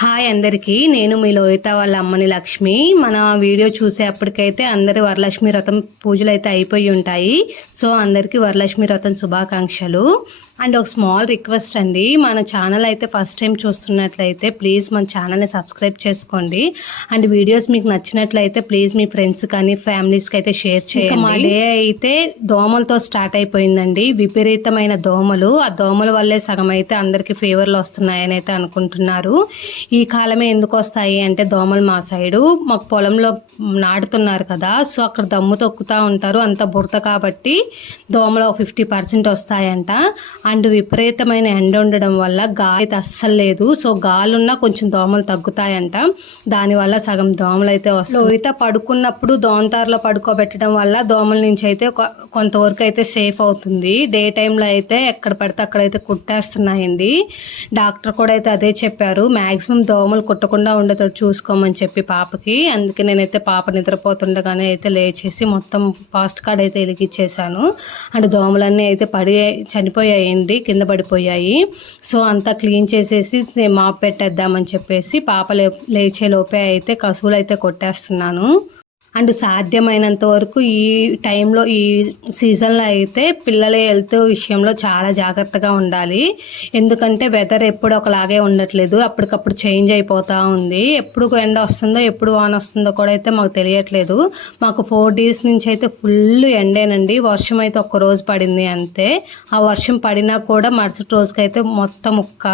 Hi అందరికీ నేను మీ లోహిత వాళ్ళ అమ్మని లక్ష్మి. మన వీడియో చూసేప్పటికైతే అందరి వరలక్ష్మి వ్రతం పూజలు అయితే అయిపోయి ఉంటాయి. సో అందరికీ వరలక్ష్మి వ్రతం శుభాకాంక్షలు. అండ్ ఒక స్మాల్ రిక్వెస్ట్ అండి మన ఛానల్ అయితే ఫస్ట్ టైం చూస్తున్నట్లయితే ప్లీజ్ మన ఛానల్ని సబ్స్క్రైబ్ చేసుకోండి. అండ్ వీడియోస్ మీకు నచ్చినట్లయితే ప్లీజ్ మీ ఫ్రెండ్స్ కానీ ఫ్యామిలీస్కి అయితే షేర్ చేయండి మా డే అయితే దోమలతో స్టార్ట్ అయిపోయిందండి. విపరీతమైన దోమలు ఆ దోమల వల్లే సగం అయితే అందరికీ ఫీవర్లు వస్తున్నాయని అయితే అనుకుంటున్నారు. ఈ కాలమే ఎందుకు వస్తాయి అంటే దోమలు మా సైడు. మాకు పొలంలో నాటుతున్నారు కదా సో అక్కడ దమ్ము తొక్కుతూ ఉంటారు. అంత బురద కాబట్టి దోమలు ఫిఫ్టీ పర్సెంట్ వస్తాయంట. అండ్ విపరీతమైన ఎండ ఉండడం వల్ల గాలి అయితే అస్సలు లేదు. సో గాలున్నా కొంచెం దోమలు తగ్గుతాయంట. దానివల్ల సగం దోమలు అయితే వస్తాయి లోహిత పడుకున్నప్పుడు దోమతారులో పడుకోబెట్టడం వల్ల దోమల నుంచి అయితే కొంతవరకు అయితే సేఫ్ అవుతుంది. డే టైంలో అయితే ఎక్కడ పడితే అక్కడైతే కుట్టేస్తున్నాయండి. డాక్టర్ కూడా అయితే అదే చెప్పారు. మ్యాక్సిమం దోమలు కుట్టకుండా ఉండేటట్టు చూసుకోమని చెప్పి పాపకి. అందుకే నేనైతే పాప నిద్రపోతుండగానే అయితే లేచేసి మొత్తం ఫాస్ట్ కార్డ్ అయితే వెలిగించేసాను అండ్ దోమలన్నీ అయితే పడి పడిపోయింది కింద పడిపోయాయి. సో అంతా క్లీన్ చేసేసి మాప్ పెట్టేద్దామని చెప్పేసి పాప లే లేచే లోపే అయితే కసువులు అయితే కొట్టేస్తున్నాను. అండ్ సాధ్యమైనంత వరకు ఈ టైంలో ఈ సీజన్లో అయితే పిల్లల హెల్త్ విషయంలో చాలా జాగ్రత్తగా ఉండాలి. ఎందుకంటే వెదర్ ఎప్పుడు ఒకలాగే ఉండట్లేదు. అప్పటికప్పుడు చేంజ్ అయిపోతూ ఉంది. ఎప్పుడు ఎండ వస్తుందో ఎప్పుడు వాన వస్తుందో కూడా అయితే మాకు తెలియట్లేదు. మాకు ఫోర్ డేస్ నుంచి అయితే ఫుల్ ఎండేనండి. వర్షం అయితే ఒక్క రోజు పడింది అంతే. ఆ వర్షం పడినా కూడా మరుసటి రోజుకైతే మొత్తం ముక్క.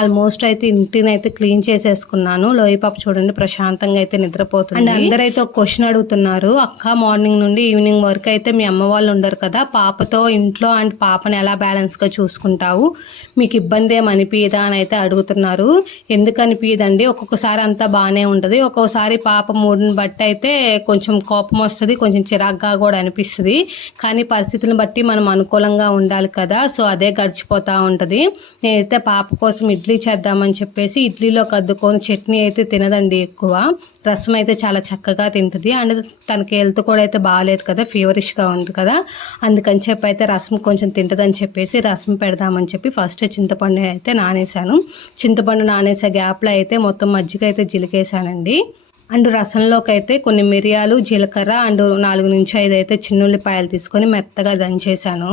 ఆల్మోస్ట్ అయితే ఇంటిని అయితే క్లీన్ చేసేసుకున్నాను. లోయపాప చూడండి ప్రశాంతంగా అయితే నిద్రపోతుంది. అండ్ అందరైతే ఒక క్వశ్చన్ అడుగుతున్నారు అక్క మార్నింగ్ నుండి ఈవినింగ్ వరకు అయితే మీ అమ్మ వాళ్ళు ఉండరు కదా. పాపతో ఇంట్లో అండ్ పాపని ఎలా బ్యాలెన్స్గా చూసుకుంటావు? మీకు ఇబ్బంది ఏమనిపించదా అని అయితే అడుగుతున్నారు. ఎందుకు అనిపించదండి ఒక్కొక్కసారి అంతా బాగానే ఉంటుంది. ఒక్కొక్కసారి పాప మూడుని బట్టి అయితే కొంచెం కోపం వస్తుంది కొంచెం చిరాగ్గా కూడా అనిపిస్తుంది. కానీ పరిస్థితులను బట్టి మనం అనుకూలంగా ఉండాలి కదా. సో అదే గడిచిపోతూ ఉంటుంది. నేనైతే పాప కోసం ఇడ్లీ చేద్దామని చెప్పేసి ఇడ్లీలో కద్దుకొని చట్నీ అయితే తినదండి ఎక్కువ. రసం అయితే చాలా చక్కగా తింటుంది. అండ్ తనకి హెల్త్ కూడా అయితే బాగాలేదు కదా ఫీవరిష్గా ఉంది కదా. అందుకని చెప్పి అయితే రసం కొంచెం తింటుందని చెప్పేసి రసం పెడదామని చెప్పి ఫస్ట్ చింతపండు అయితే నానేసాను చింతపండు నానేసే గ్యాప్లో అయితే మొత్తం మజ్జిగ అయితే జిలికేసానండి అండ్ రసంలోకి అయితే కొన్ని మిరియాలు జీలకర్ర అండ్ నాలుగు నుంచి ఐదు అయితే చిన్నుల్లిపాయలు తీసుకొని మెత్తగా దంచేసాను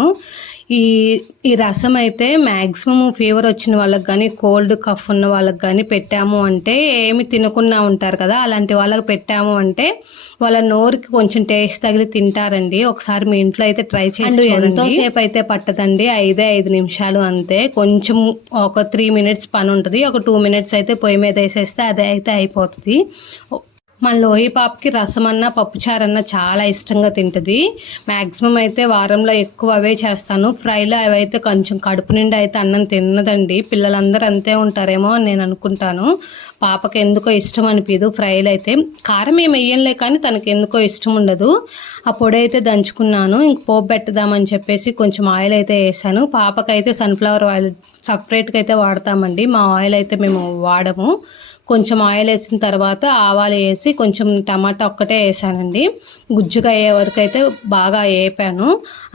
ఈ ఈ రసం అయితే మ్యాక్సిమం ఫీవర్ వచ్చిన వాళ్ళకి కానీ కోల్డ్ కఫ్ ఉన్న వాళ్ళకి కానీ పెట్టాము అంటే ఏమి తినకుండా ఉంటారు కదా అలాంటి వాళ్ళకి పెట్టాము అంటే వాళ్ళ నోరుకి కొంచెం టేస్ట్ తగిలి తింటారండి. ఒకసారి మీ ఇంట్లో అయితే ట్రై చేయండి ఎంతో సేపు అయితే పట్టదండి. ఐదే ఐదు నిమిషాలు అంతే. కొంచెం ఒక త్రీ మినిట్స్ పని ఉంటుంది. ఒక టూ మినిట్స్ అయితే పొయ్యి మీద వేసేస్తే అదే అయితే అయిపోతుంది. మన లోయి పాపకి రసం అన్న పప్పుచారు చాలా ఇష్టంగా తింటుంది. మ్యాక్సిమం అయితే వారంలో ఎక్కువ అవే చేస్తాను. ఫ్రైలో అవైతే కొంచెం కడుపు నిండా అయితే అన్నం తిన్నదండి పిల్లలందరూ అంతే ఉంటారేమో అని నేను అనుకుంటాను. పాపకి ఎందుకో ఇష్టం అనిపించదు ఫ్రైలు అయితే కారం ఏం వేయంలే కానీ తనకి ఎందుకో ఇష్టం ఉండదు. ఆ పొడి అయితే దంచుకున్నాను. ఇంక పోపు పెట్టదామని చెప్పేసి కొంచెం ఆయిల్ అయితే వేసాను. పాపకైతే సన్ఫ్లవర్ ఆయిల్ సపరేట్గా అయితే వాడతామండి. మా ఆయిల్ అయితే మేము వాడము. కొంచెం ఆయిల్ వేసిన తర్వాత ఆవాలు వేసి కొంచెం టమాటా ఒక్కటే వేసానండి. గుజ్జుగా అయ్యే వరకు అయితే బాగా వేపాను.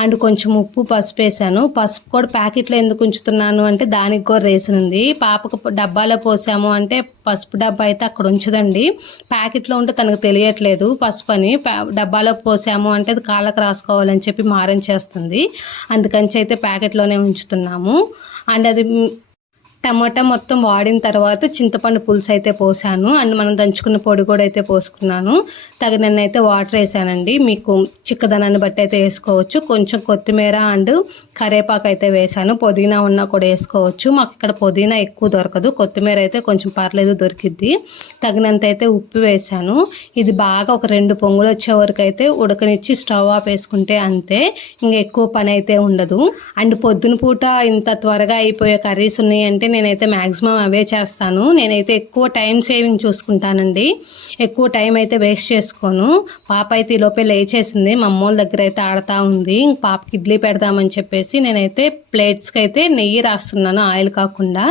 అండ్ కొంచెం ఉప్పు పసుపు వేసాను. పసుపు కూడా ప్యాకెట్లో ఎందుకు ఉంచుతున్నాను అంటే దానికి కూడా రేసిన ఉంది. పాపకు డబ్బాలో పోసాము అంటే పసుపు డబ్బా అయితే అక్కడ ఉంచదండి. ప్యాకెట్లో ఉంటే తనకు తెలియట్లేదు పసుపు అని. డబ్బాలో పోసాము అంటే అది కాళ్ళకు రాసుకోవాలని చెప్పి మారం చేస్తుంది. అందుకని అయితే ప్యాకెట్లోనే ఉంచుతున్నాము. అండ్ అది టమాటా మొత్తం వాడిన తర్వాత చింతపండు పులుసు అయితే పోసాను. అండ్ మనం దంచుకున్న పొడి కూడా అయితే పోసుకున్నాను. తగినన్న అయితే వాటర్ వేసానండి. మీకు చిక్కదనాన్ని బట్టి అయితే వేసుకోవచ్చు. కొంచెం కొత్తిమీర అండ్ కరేపాకు అయితే వేసాను. పుదీనా ఉన్నా కూడా వేసుకోవచ్చు. మాకు ఇక్కడ పుదీనా ఎక్కువ దొరకదు. కొత్తిమీర అయితే కొంచెం పర్లేదు దొరికిద్ది. తగినంత అయితే ఉప్పు వేసాను. ఇది బాగా ఒక రెండు పొంగులు వచ్చే వరకు అయితే ఉడకనిచ్చి స్టవ్ ఆఫ్ వేసుకుంటే అంతే. ఇంకా ఎక్కువ పని అయితే ఉండదు. అండ్ పొద్దున పూట ఇంత త్వరగా అయిపోయే కర్రీస్ ఉన్నాయి అంటే నేనైతే మ్యాక్సిమం అవే చేస్తాను. నేనైతే ఎక్కువ టైం సేవింగ్ చూసుకుంటానండి. ఎక్కువ టైం అయితే వేస్ట్ చేసుకోను. పాప అయితే ఈ లోపే లేచేసింది. మా అమ్మోళ్ళ దగ్గర అయితే ఆడుతూ ఉంది. ఇంక పాపకి ఇడ్లీ పెడదామని చెప్పేసి నేనైతే ప్లేట్స్కి అయితే నెయ్యి రాస్తున్నాను ఆయిల్ కాకుండా.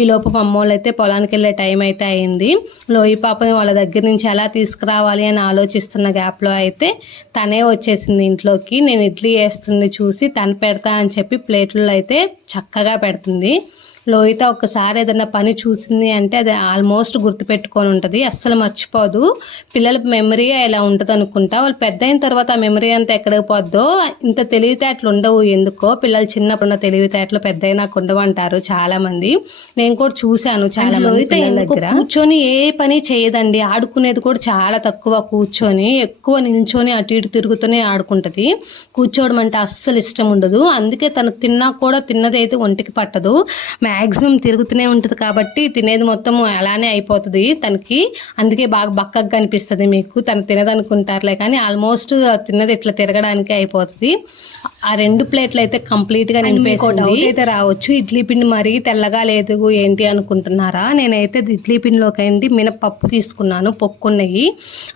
ఈ లోపు మా అమ్మోళ్ళు అయితే పొలానికి వెళ్ళే టైం అయితే అయింది. లోయి పాపని వాళ్ళ దగ్గర నుంచి ఎలా తీసుకురావాలి అని ఆలోచిస్తున్న గ్యాప్లో అయితే తనే వచ్చేసింది ఇంట్లోకి. నేను ఇడ్లీ వేస్తుంది చూసి తను పెడతా అని చెప్పి ప్లేట్లో అయితే చక్కగా పెడుతుంది. లోహిత ఒక్కసారి ఏదైనా పని చూసింది అంటే అది ఆల్మోస్ట్ గుర్తుపెట్టుకొని ఉంటుంది. అస్సలు మర్చిపోదు. పిల్లల మెమరీ ఎలా ఉంటుంది అనుకుంటా. వాళ్ళు పెద్ద అయిన తర్వాత ఆ మెమరీ అంతా ఎక్కడికి పోద్దో ఇంత తెలివితేటలు ఉండవు. ఎందుకో పిల్లలు చిన్నప్పుడు ఉన్న తెలివితేటలు పెద్ద అయినాక ఉండవంటారు చాలా మంది నేను కూడా చూశాను చాలా మంది దగ్గర. కూర్చొని ఏ పని చేయదండి? ఆడుకునేది కూడా చాలా తక్కువ. కూర్చొని ఎక్కువ నించొని అటు ఇటు తిరుగుతూనే ఆడుకుంటది. కూర్చోవడం అంటే అస్సలు ఇష్టం ఉండదు. అందుకే తను తిన్నా కూడా తిన్నది అయితే ఒంటికి పట్టదు. మ్యాక్సిమం తిరుగుతూనే ఉంటుంది కాబట్టి తినేది మొత్తం అలానే అయిపోతుంది తనకి. అందుకే బాగా బక్కగా కనిపిస్తుంది మీకు. తను తినదనుకుంటారులే కానీ ఆల్మోస్ట్ తిన్నది ఇట్లా తిరగడానికి అయిపోతుంది. ఆ రెండు ప్లేట్లు అయితే కంప్లీట్గా నింపేసింది. అయితే రావచ్చు ఇడ్లీ పిండి మరీ తెల్లగా లేదు ఏంటి అనుకుంటున్నారా? నేనైతే ఇడ్లీ పిండిలోకి ఏంటి మినపప్పు తీసుకున్నాను పొక్కున్నవి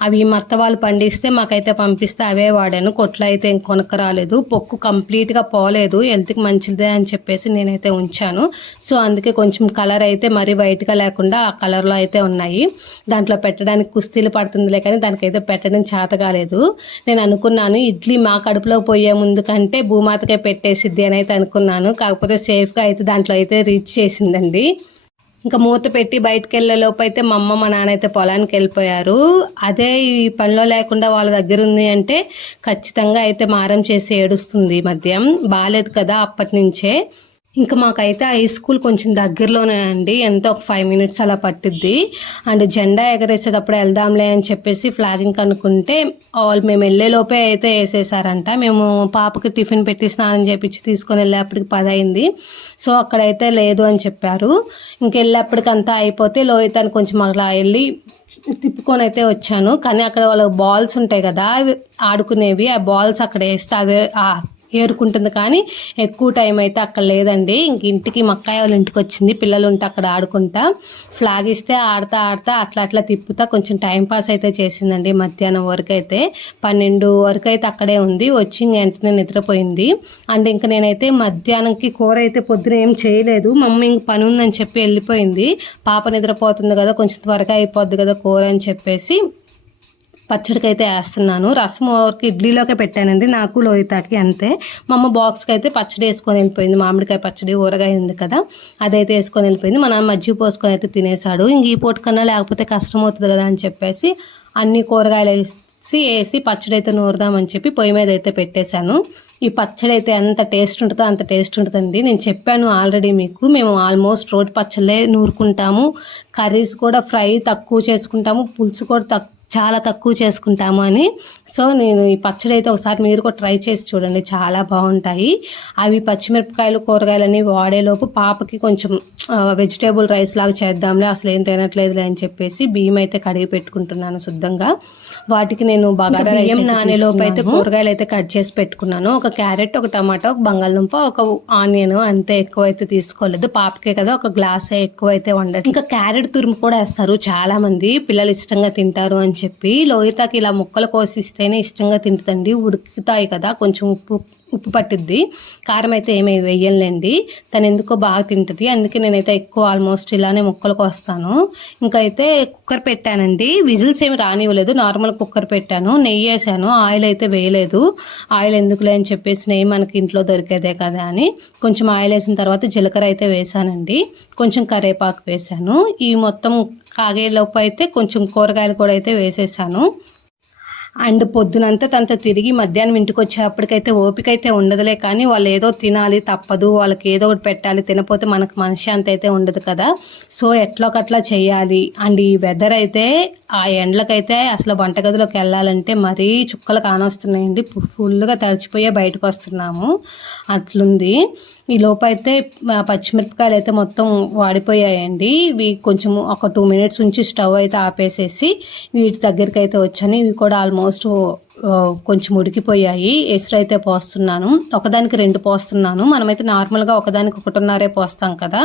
అవి మా అత్త వాళ్ళు పండిస్తే మాకైతే పంపిస్తే అవే వాడాను. కొట్లు అయితే ఇంక కొనక్క రాలేదు. పొక్కు కంప్లీట్గా పోలేదు. హెల్త్కి మంచిదే అని చెప్పేసి నేనైతే ఉంచాను. సో అందుకే కొంచెం కలర్ అయితే మరీ వైట్గా లేకుండా ఆ కలర్లో అయితే ఉన్నాయి. దాంట్లో పెట్టడానికి కుస్తీలు పడుతుందిలే కానీ దానికైతే పెట్టడం చేత కాలేదు. నేను అనుకున్నాను ఇడ్లీ మా కడుపులో పోయే ముందు కంటే భూమాతకే పెట్టేసిద్ది అని అయితే అనుకున్నాను. కాకపోతే సేఫ్గా అయితే దాంట్లో అయితే రీచ్ చేసిందండి. ఇంకా మూత పెట్టి బయటకు వెళ్ళేలోపు అయితే మా అమ్మ మా నాన్న అయితే పొలానికి వెళ్ళిపోయారు. అదే ఈ పనిలో లేకుండా వాళ్ళ దగ్గర ఉంది అంటే ఖచ్చితంగా అయితే మారం చేసి ఏడుస్తుంది ఈ మధ్య బాగాలేదు కదా అప్పటి నుంచే. ఇంకా మాకైతే హై స్కూల్ కొంచెం దగ్గరలోనే అండి. ఎంతో ఒక ఫైవ్ మినిట్స్ అలా పట్టిద్ది. అండ్ జెండా ఎగరేసేటప్పుడు వెళ్దాంలే అని చెప్పేసి ఫ్లాగింగ్ అనుకుంటే వాళ్ళు మేము వెళ్ళేలోపే అయితే వేసేసారంట. మేము పాపకి టిఫిన్ పెట్టి స్నానం చేపించి తీసుకొని వెళ్ళేప్పటికి పది అయింది. సో అక్కడైతే లేదు అని చెప్పారు. ఇంకెళ్ళేప్పటికి అంతా అయిపోతే లోహితాన్ని కొంచెం అలా వెళ్ళి తిప్పుకొని అయితే వచ్చాను. కానీ అక్కడ వాళ్ళ బాల్స్ ఉంటాయి కదా ఆడుకునేవి. ఆ బాల్స్ అక్కడ వేస్తే అవి ఏరుకుంటుంది. కానీ ఎక్కువ టైం అయితే అక్కడ లేదండి. ఇంక ఇంటికి మక్కాయ వాళ్ళ ఇంటికి వచ్చింది. పిల్లలు ఉంటే అక్కడ ఆడుకుంటా. ఫ్లాగ్ ఇస్తే ఆడతా ఆడతా అట్లా అట్లా తిప్పుతా. కొంచెం టైం పాస్ అయితే చేసిందండి మధ్యాహ్నం వరకు అయితే. పన్నెండు వరకు అయితే అక్కడే ఉంది. వచ్చి ఇంక వెంటనే నిద్రపోయింది. అండ్ ఇంకా నేనైతే మధ్యాహ్నంకి కూర అయితే పొద్దున ఏం చేయలేదు. మమ్మీ ఇంక పని ఉందని చెప్పి వెళ్ళిపోయింది. పాప నిద్రపోతుంది కదా కొంచెం త్వరగా అయిపోద్ది కదా కూర అని చెప్పేసి పచ్చడికి అయితే వేస్తున్నాను. రసం వరకు ఇడ్లీలోకే పెట్టానండి. నాకు లోహితాకి అంతే. మా అమ్మ బాక్స్కి అయితే పచ్చడి వేసుకొని వెళ్ళిపోయింది. మామిడికాయ పచ్చడి ఊరగాయ ఉంది కదా అదైతే వేసుకొని వెళ్ళిపోయింది. మా నాన్న మజ్జిగ పోసుకొని అయితే తినేసాడు ఇంక ఈ పూట కన్నా లేకపోతే కష్టం అవుతుంది కదా అని చెప్పేసి అన్ని కూరగాయలు వేసి వేసి పచ్చడి అయితే నూరుదామని చెప్పి పొయ్యి మీద అయితే పెట్టేశాను. ఈ పచ్చడి అయితే ఎంత టేస్ట్ ఉంటుందో అంత టేస్ట్ ఉంటుందండి. నేను చెప్పాను ఆల్రెడీ మీకు మేము ఆల్మోస్ట్ రోటి పచ్చళ్ళే నూరుకుంటాము. కర్రీస్ కూడా ఫ్రై తక్కువ చేసుకుంటాము. పులుసు కూడా తక్కువ చాలా తక్కువ చేసుకుంటాము అని. సో నేను ఈ పచ్చడి అయితే ఒకసారి మీరు కూడా ట్రై చేసి చూడండి. చాలా బాగుంటాయి. అవి పచ్చిమిరపకాయలు కూరగాయలన్నీ వాడేలోపు పాపకి కొంచెం వెజిటేబుల్ రైస్ లాగా చేద్దాంలే అసలు ఏం తినట్లేదులే అని చెప్పేసి బియ్యం అయితే కడిగి పెట్టుకుంటున్నాను శుద్ధంగా. వాటికి నేను బాగా బియ్యం నానేలోపు అయితే కూరగాయలు అయితే కట్ చేసి పెట్టుకున్నాను. ఒక క్యారెట్ ఒక టమాటా ఒక బంగాళదుంప ఒక ఆనియన్ అంతే ఎక్కువ అయితే తీసుకోలేదు. పాపకే కదా ఒక గ్లాస్ ఎక్కువ అయితే వండదు ఇంకా క్యారెట్ తురుము కూడా వేస్తారు. చాలా మంది పిల్లలు ఇష్టంగా తింటారు అని చెప్పి లోహితకి ఇలా ముక్కలు కోసిస్తేనే ఇష్టంగా తింటుందండి. ఉడుకుతాయి కదా కొంచెం ఉప్పు ఉప్పు పట్టుద్ది. కారం అయితే ఏమీ వేయలేండి. తను ఎందుకో బాగా తింటుంది. అందుకే నేనైతే ఎక్కువ ఆల్మోస్ట్ ఇలానే ముక్కలు కోస్తాను. ఇంకా అయితే కుక్కర్ పెట్టానండి. విజిల్స్ ఏమి రానివ్వలేదు. నార్మల్ కుక్కర్ పెట్టాను. నెయ్యి వేసాను. ఆయిల్ అయితే వేయలేదు. ఆయిల్ ఎందుకులే అని చెప్పేసి నెయ్యి మనకి ఇంట్లో దొరికేదే కదా అని కొంచెం ఆయిల్ వేసిన తర్వాత జీలకర్ర అయితే వేసానండి. కొంచెం కరేపాకు వేసాను. ఈ మొత్తం కాగేలోపు అయితే కొంచెం కూరగాయలు కూడా అయితే వేసేసాను. అండ్ పొద్దునంతా తనతో తిరిగి మధ్యాహ్నం ఇంటికి వచ్చేప్పటికైతే ఓపిక అయితే ఉండదులే కానీ వాళ్ళు ఏదో తినాలి తప్పదు వాళ్ళకి ఏదో ఒకటి పెట్టాలి తినపోతే మనకు మనశ్శాంతి అయితే ఉండదు కదా. సో ఎట్లోకట్లా చేయాలి? అండ్ ఈ వెదర్ అయితే ఆ ఎండ్లకైతే అసలు వంటగదిలోకి వెళ్ళాలంటే మరీ చుక్కలు కానొస్తున్నాయండి. ఫుల్గా తడిచిపోయే బయటకు వస్తున్నాము అట్లుంది. ఈ లోపైతే పచ్చిమిరపకాయలు అయితే మొత్తం వాడిపోయాయండి. ఇవి కొంచెం ఒక టూ మినిట్స్ ఉంచి స్టవ్ అయితే ఆపేసేసి వీటి దగ్గరికి అయితే వచ్చాను. ఇవి కూడా ఆల్మోస్ట్ కొంచెం ఉడికిపోయాయి. ఎసురు అయితే పోస్తున్నాను. ఒకదానికి రెండు పోస్తున్నాను. మనమైతే నార్మల్గా ఒకదానికి ఒకటిన్నరే పోస్తాం కదా.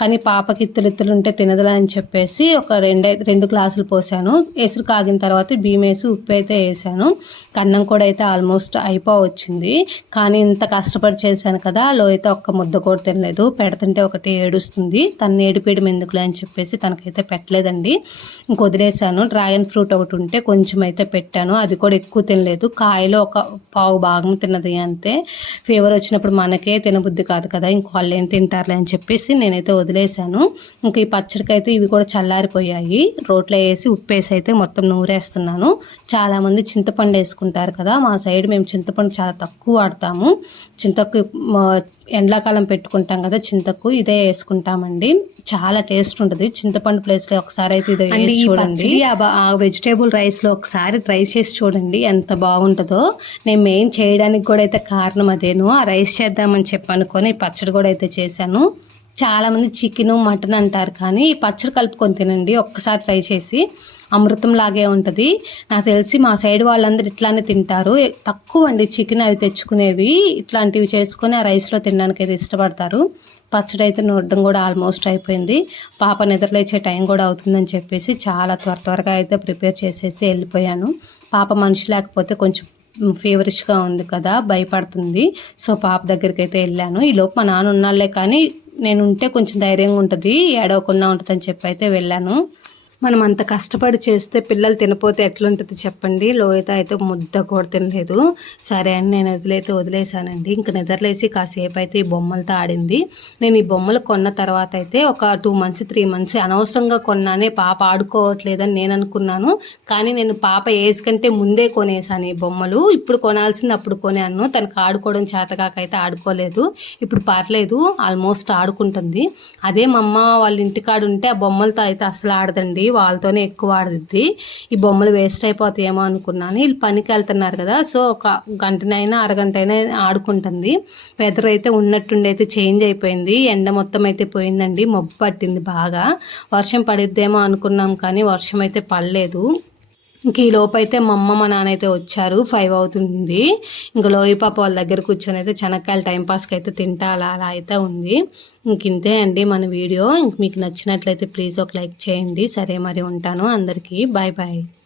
కానీ పాపకి ఇత్తులు ఉంటే తినదులే అని చెప్పేసి ఒక రెండు రెండు గ్లాసులు పోసాను. ఎసురు కాగిన తర్వాత బియ్యం వేసి ఉప్పు అయితే వేసాను. కన్నం కూడా అయితే ఆల్మోస్ట్ అయిపో వచ్చింది కానీ ఇంత కష్టపడి చేశాను కదా లో అయితే ఒక్క ముద్ద కూడా తినలేదు. పెడుతుంటే ఒకటి ఏడుస్తుంది. తను ఏడిపీయడం ఎందుకులే అని చెప్పేసి తనకైతే పెట్టలేదండి. ఇంక వదిలేసాను. డ్రాగన్ ఫ్రూట్ ఒకటి ఉంటే కొంచెం అయితే పెట్టాను. అది కూడా ఎక్కువ తినలేదు. కాయలో ఒక పావు భాగం తిన్నది అంతే. ఫీవర్ వచ్చినప్పుడు మనకే తినబుద్ధి కాదు కదా ఇంకో వాళ్ళు ఏం తింటారులే అని చెప్పేసి నేనైతే వదిలేశాను. ఇంకా ఈ పచ్చడికి అయితే ఇవి కూడా చల్లారిపోయాయి. రోట్లో వేసి ఉప్పు వేసి అయితే మొత్తం నూరేస్తున్నాను. చాలామంది చింతపండు వేసుకుంటారు కదా మా సైడ్ మేము చింతపండు చాలా తక్కువ వాడతాము. చింతకు ఎండాకాలం పెట్టుకుంటాం కదా చింతకు ఇదే వేసుకుంటామండి. చాలా టేస్ట్ ఉంటుంది. చింతపండు ప్లేస్లో ఒకసారి అయితే ఇదే వేసి చూడండి. ఆ వెజిటేబుల్ రైస్లో ఒకసారి ట్రై చేసి చూడండి ఎంత బాగుంటుందో. నేను మెయిన్ చేయడానికి కూడా అయితే కారణం అదేను. ఆ రైస్ చేద్దామని చెప్పి అనుకొని పచ్చడి కూడా అయితే చేశాను. చాలామంది చికెన్ మటన్ అంటారు కానీ ఈ పచ్చడి కలుపుకొని తినండి. ఒక్కసారి ట్రై చేసి అమృతం లాగే ఉంటుంది. నాకు తెలిసి మా సైడ్ వాళ్ళందరూ ఇట్లానే తింటారు. తక్కువ అండి చికెన్ అవి తెచ్చుకునేవి. ఇట్లాంటివి చేసుకొని ఆ రైస్లో తినడానికి అయితే ఇష్టపడతారు. పచ్చడి అయితే నూడడం కూడా ఆల్మోస్ట్ అయిపోయింది. పాప నిద్రలేచే టైం కూడా అవుతుందని చెప్పేసి చాలా త్వర త్వరగా అయితే ప్రిపేర్ చేసేసి వెళ్ళిపోయాను. పాప మనిషి లేకపోతే కొంచెం ఫీవరిష్గా ఉంది కదా భయపడుతుంది. సో పాప దగ్గరికి అయితే వెళ్ళాను. ఈ లోపు మా నాన్న ఉన్నాళ్ళే కానీ నేను ఉంటే కొంచెం ధైర్యంగా ఉంటుంది ఏడవకుండా ఉంటుందని చెప్పి అయితే వెళ్ళాను. మనం అంత కష్టపడి చేస్తే పిల్లలు తినపోతే ఎట్లుంటుంది చెప్పండి? లోయత అయితే ముద్ద కూడా తినలేదు. సరే అని నేను వదిలేతే వదిలేసానండి ఇంక నిద్రలేసి కాసేపు అయితే ఈ బొమ్మలతో ఆడింది. నేను ఈ బొమ్మలు కొన్న తర్వాత అయితే ఒక టూ మంత్స్ త్రీ మంత్స్ అనవసరంగా కొన్నానే పాప ఆడుకోవట్లేదని నేను అనుకున్నాను. కానీ నేను పాప ఏజ్ కంటే ముందే కొనేసాను ఈ బొమ్మలు. ఇప్పుడు కొనాల్సింది అప్పుడు కొనాను తనకు ఆడుకోవడం చేతకాకైతే ఆడుకోలేదు. ఇప్పుడు పర్లేదు ఆల్మోస్ట్ ఆడుకుంటుంది. అదే మా అమ్మ వాళ్ళ ఇంటికాడు ఉంటే ఆ బొమ్మలతో అయితే అసలు ఆడదండి. వాళ్ళతోనే ఎక్కువ ఆడుద్ది. ఈ బొమ్మలు వేస్ట్ అయిపోతాయేమో అనుకున్నాను. వీళ్ళు పనికి వెళ్తున్నారు కదా సో ఒక గంటనైనా అరగంట అయినా ఆడుకుంటుంది. వెదర్ అయితే ఉన్నట్టుండి అయితే చేంజ్ అయిపోయింది. ఎండ మొత్తం అయితే పోయిందండి. మబ్బు పట్టింది బాగా. వర్షం పడిద్దేమో అనుకున్నాం కానీ వర్షం అయితే పడలేదు. ఇంక ఈ లోపు అయితే మా అమ్మ మా నాన్న అయితే వచ్చారు. ఫైవ్ అవుతుంది. ఇంకా లోయి పాప వాళ్ళ దగ్గర కూర్చొని అయితే చెనక్కాయలు టైంపాస్కి అయితే తింటా అలా అలా అయితే ఉంది. ఇంక ఇంతే అండి మన వీడియో. ఇంక మీకు నచ్చినట్లయితే ప్లీజ్ ఒక లైక్ చేయండి. సరే మరి ఉంటాను అందరికీ. Bye bye